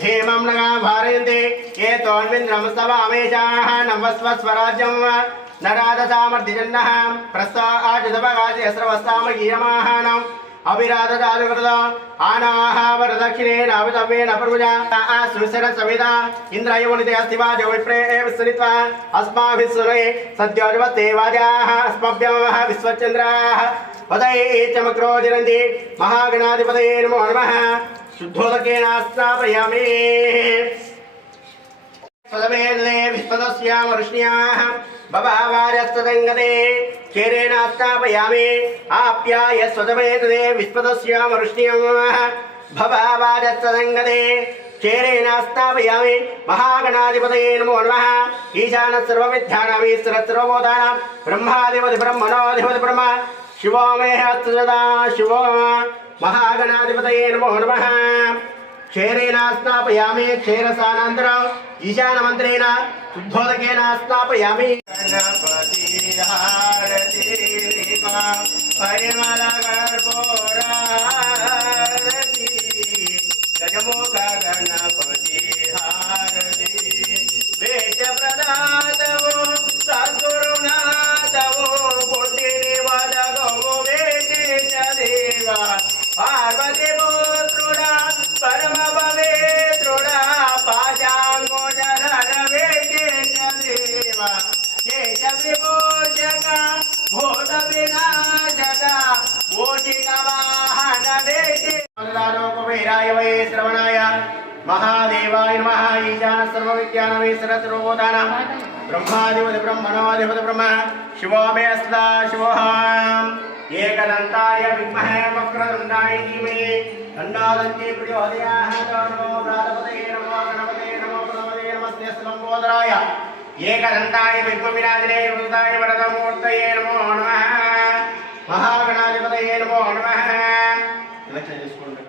धीमं नगा भारयन्ति ये तोन्विन्द्रमस्तवामेषाः नमस्व स्वराज्यं नराद सामर्थ्यजन्नः प्रस्ता आजदभगाज अस्रवस्तामगीयमाहानम् अभिराधदारुकृत आनाः वरदक्षिणे नावितव्येन प्रभुजा सुरसर सविता इन्द्रायवनिते अस्ति वाजो विप्रे विस्मृत्वा अस्माभिः सुरे सद्योजवते वाजाः अस्मभ्यमः विश्वचन्द्राः पदये चमक्रो जिरन्ति महागणाधिपतये नमो नमः शुद्धोदकेन स्नापयामि स्वदमेदे विश्वदस्याम वृष्ण्याः भवावाजस्तदङ्गते क्षेरेण स्नापयामि आप्याय स्वदमेदे विश्वदस्याम वृष्ण्याः भवावाजस्तदङ्गते क्षेरेण स्नापयामि महागणाधिपतये नमो नमः ईशानः सर्वविद्यानां ईश्वरः सर्वभूतानां ब्रह्माधिपति ब्रह्मणोऽधिपति ब्रह्म शिवो मे अस्तु सदा शिवो महागणाधिपतये नमो नमः क्षेरेण स्नापयामि क्षेरसानान्तरम् ईशानमन्त्रेण शुद्धोदकेन स्नापयामि गणपति हारति दीपा परिमलकर्पूरारति गजमुख गणपति हारति वेदप्रदातवो सद्गुरुनाथवो पुण्यनिवादगो वेदेश देवा पार्वती पुत्रुडा परम पवित्रुडा पाशांगो जरन वेदेश देवा शेष विभूषका भूत विनाशका भूषिका वाहन वेदे कुबेराय वै श्रवणाय महादेवाय नमः ईशान सर्वविद्यानां सर्वभूतानां ब्रह्माधिपति ब्रह्मणोऽधिपति ब्रह्म शिवो मे अस्ता शिवः एकदन्ताय विद्महे वक्रतुण्डाय धीमहि तन्नो दन्ती प्रचोदयात् नमो प्रातपतये नमो गणपतये नमो प्रभवते नमस्ते लम्बोदराय एकदन्ताय विद्मविनाशिने वरदाय वरदमूर्तये नमो नमः महागणाधिपतये नमो नमः